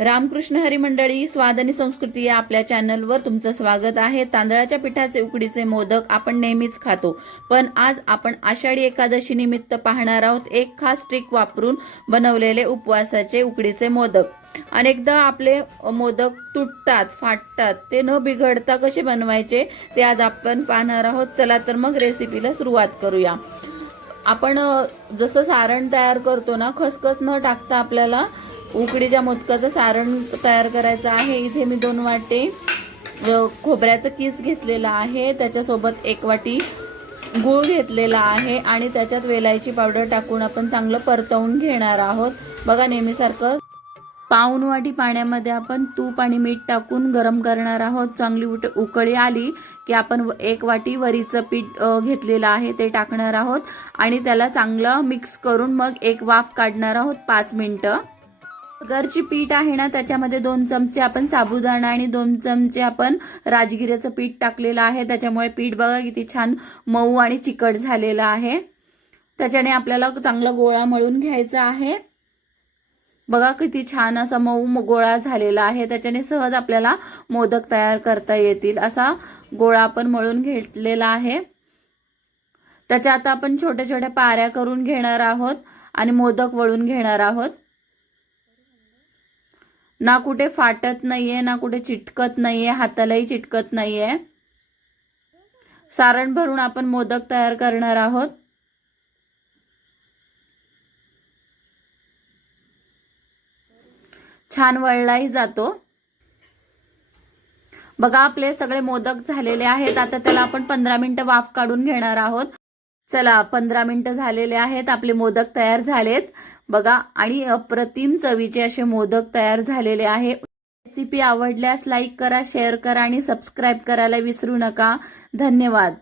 रामकृष्ण हरी मंडळी, स्वाद आणि संस्कृती या आपल्या चॅनलवर तुमचं स्वागत आहे। तांदळाच्या पिठाचे उकडीचे मोदक आपण नेहमीच खातो, पण आज आपण आषाढी एकादशी निमित्त पाहणार आहोत एक खास ट्रिक वापरून बनवलेले उपवासाचे उकडीचे मोदक। अनेकदा आपले मोदक तुटतात, फाटतात, ते न बिघडता कसे बनवायचे ते आज आपण पाहणार आहोत। चला तर मग रेसिपीला सुरुवात करूया। आपण जसं सारण तयार करतो ना, खसखस न टाकता आपल्याला उकडीच्या मोदकाचं सारण तयार करायचं आहे। इथे मी 2 वाटी खोबऱ्याचं किस घेतलेला आहे, त्याच्यासोबत 1 वाटी गूळ घेतलेला आहे आणि त्याच्यात वेलायची पावडर टाकून आपण चांगलं परतवून घेणार आहोत। बघा, नेहमीसारखं पाऊण वाटी पाण्यामध्ये आपण तूप आणि मीठ टाकून गरम करणार आहोत। चांगली उकळी आली की आपण 1 वाटी वरीचं पीठ घेतलेलं आहे ते टाकणार आहोत आणि त्याला चांगलं मिक्स करून मग एक वाफ काढणार आहोत 5 मिनिटं। घरची पीठ आहे ना, त्याच्यामध्ये 2 चमचे आपण साबुदाणा आणि 2 चमचे आपण राजगिऱ्याचं पीठ टाकलेलं आहे। त्याच्यामुळे पीठ बघा किती छान मऊ आणि चिकट झालेलं आहे। त्याच्याने आपल्याला चांगला गोळा मळून घ्यायचा आहे। बघा किती छान असा मऊ गोळा झालेला आहे। त्याच्याने सहज आपल्याला मोदक तयार करता येतील असा गोळा आपण मळून घेतलेला आहे। त्याच्या आता आपण छोट्या छोट्या पाऱ्या करून घेणार आहोत आणि मोदक वळून घेणार आहोत। ना कुठे फाटत नाहीये, ना कुठे चिटकत नाहीये, हातालाही चिटकत नाहीये। सारण भरून आपण मोदक तयार करणार आहोत। छान वळलाही जातो। बघा, आपले सगळे मोदक झालेले आहेत। आता त्याला आपण 15 मिनिटं वाफ काढून घेणार आहोत। चला, 15 मिनिटं झालेले आहेत, आपले मोदक तयार झालेत बघा, आणि अप्रतिम चवीचे असे मोदक तयार झालेले आहे। रेसिपी आवडल्यास लाईक करा, शेअर करा आणि सबस्क्राईब करायला विसरू नका। धन्यवाद।